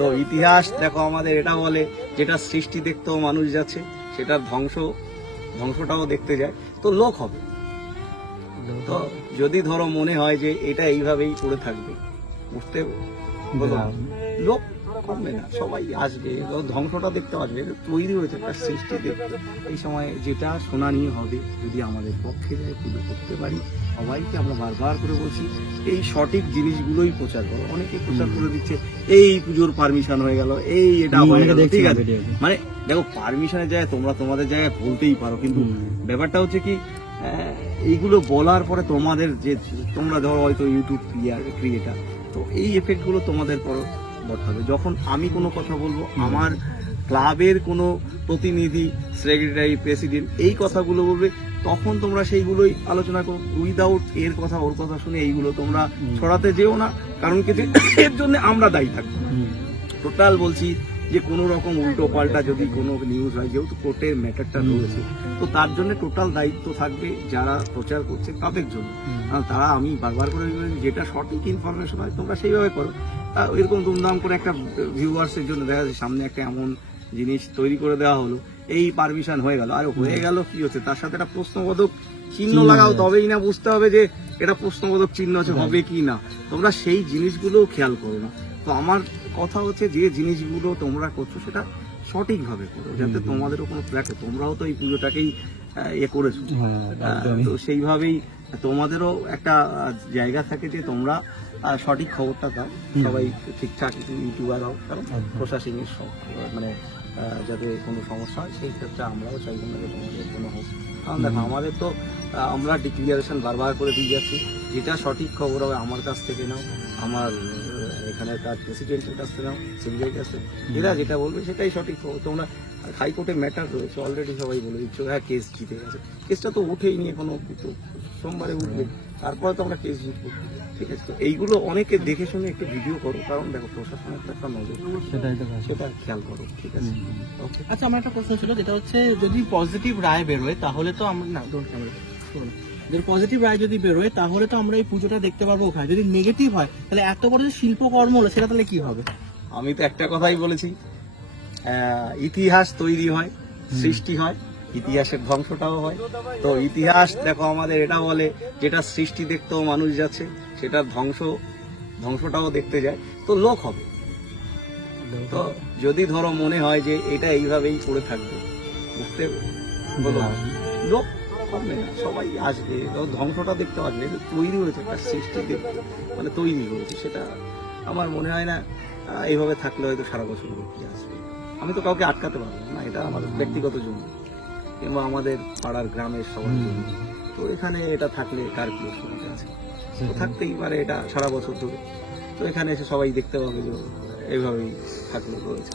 তো ইতিহাস দেখো আমাদের এটা বলে, যেটা সৃষ্টি দেখতেও মানুষ যাচ্ছে, সেটার ধ্বংসটাও দেখতে যায়, তো লোক হবে। তো যদি ধরো মনে হয় যে এটা এইভাবেই পড়ে থাকবে, বুঝতে বলো, লোক কমবে না, সবাই আসবে, ধ্বংসটা দেখতে আসবে। তৈরি হয়েছে একটা সৃষ্টি দেখতে। এই সময় যেটা শোনানি হবে, যদি আমাদের পক্ষে যায়, পুজো করতে পারি, সবাইকে আমরা বারবার করে বলছি এই সঠিক জিনিসগুলোই প্রচার করো। অনেকে প্রচার করে দিচ্ছে এই পুজোর পারমিশন হয়ে গেল, এই এটা হয়ে গেল, ঠিক আছে। মানে দেখো, পারমিশনের জায়গায় তোমরা তোমাদের জায়গায় বলতেই পারো, কিন্তু ব্যাপারটা হচ্ছে কি, এইগুলো বলার পরে তোমাদের যে, তোমরা ধরো হয়তো ইউটিউব ক্রিয়েটার, তো এই এফেক্টগুলো তোমাদের পর বর্তাবে। যখন আমি কোনো কথা বলবো, আমার ক্লাবের কোনো প্রতিনিধি, সেক্রেটারি, প্রেসিডেন্ট এই কথাগুলো বলবে, তখন তোমরা সেইগুলোই আলোচনা করো। উইদাউট এর কথা ওর কথা শুনে এইগুলো তোমরা ছড়াতে যেও না, কারণ কি এর জন্য আমরা দায়ী থাকবো। টোটাল বলছি যে কোনো রকম উল্টো পাল্টা যদি কোনো নিউজ হয়, যেহেতু কোর্টের ম্যাটারটা রয়েছে, তো তার জন্য টোটাল দায়িত্ব থাকবে যারা প্রচার করছে তাদের জন্য। কারণ তারা, আমি বারবার করে বলি, যেটা সঠিক ইনফরমেশন হয় তোমরা সেইভাবে করো। এরকম দুমদাম করে একটা ভিউয়ার্সের জন্য দেখা যাচ্ছে সামনে একটা এমন জিনিস তৈরি করে দেওয়া হলো, এই পারমিশন হয়ে গেল, আর হয়ে গেল কি হচ্ছে, তার সাথে একটা প্রশ্নবোধক চিহ্ন লাগাও, তবেই না বুঝতে হবে যে এটা প্রশ্নবোধক চিহ্ন আছে, হবে কি না। তোমরা সেই জিনিসগুলো খেয়াল করো না। তো আমার কথা হচ্ছে, যে জিনিসগুলো তোমরা করছো সেটা সঠিকভাবে করো, যাতে তোমাদেরও কোনো দেখো, তোমরাও তো এই পুজোটাকেই করেছো, তো সেইভাবেই তোমাদেরও একটা জায়গা থাকে যে তোমরা সঠিক খবরটা দাও, সবাই ঠিকঠাক ইউটিউবার হোক, কারণ প্রশাসনিক মানে যাতে কোনো সমস্যা হয় সেই ক্ষেত্রে আমরাও চাইব না যে তোমাদের কোনো হোক। কারণ দেখো, আমাদের তো আমরা ডিক্লিয়ারেশন বারবার করে দিয়ে যাচ্ছি, যেটা সঠিক খবর হবে আমার কাছ থেকে নাও, আমার এখানকার প্রেসিডেন্টের কাছ থেকে নাও, সিঙ্গের কাছ থেকে, এরা যেটা বলবে সেটাই সঠিক খবর। তোমরা হাইকোর্টে ম্যাটার রয়েছে, অলরেডি সবাই বলে দিচ্ছ, হ্যাঁ কেস জিতে গেছে, কেসটা তো উঠেই নিয়ে কোনো সোমবারে উঠবে, তারপরে তো আমরা কেস জিতবো, ঠিক আছে। তো এইগুলো অনেকে দেখে শুনে একটু ভিডিও করো, কারণ দেখো প্রশাসনের একটা নজর, সেটা খেয়াল করো, ঠিক আছে। আচ্ছা, আমার একটা প্রশ্ন ছিল, যেটা হচ্ছে যদি পজিটিভ রায় বেরোয় তাহলে তো আমরা না, যদি পজিটিভ রায় যদি বেরোয় তাহলে তো আমরা এই পুজোটা দেখতে পারবো ওখানে। যদি নেগেটিভ হয় তাহলে এত বড় যে শিল্পকর্ম হলো সেটা তাহলে কি হবে? আমি তো একটা কথাই বলেছি, ইতিহাস তৈরি হয়, সৃষ্টি হয়, ইতিহাসের ধ্বংসটাও হয়। তো ইতিহাস দেখো আমাদের এটা বলে, যেটা সৃষ্টি দেখতেও মানুষ যাচ্ছে, সেটার ধ্বংসটাও দেখতে যায়, তো লোক হবে। তো যদি ধরো মনে হয় যে এটা এইভাবেই পড়ে থাকবে, বুঝতে বলো, লোক কমবে না, সবাই আসবে, ধ্বংসটা দেখতে আসবে। তৈরি হয়েছে একটা সৃষ্টি দেখতে, মানে তৈরি হয়েছে, সেটা আমার মনে হয় না এইভাবে থাকলে হয়তো সারা বছর লোক আসবে। আমি তো কাউকে আটকাতে পারবো না, এটা আমার ব্যক্তিগত জন্য কিংবা আমাদের পাড়ার গ্রামের সবার জন্য। তো এখানে এটা থাকলে কার কি অসুবিধা আছে, তো থাকতেই পারে এটা সারা বছর ধরে। তো এখানে এসে সবাই দেখতে পাবে যে এইভাবেই থাকলে রয়েছে।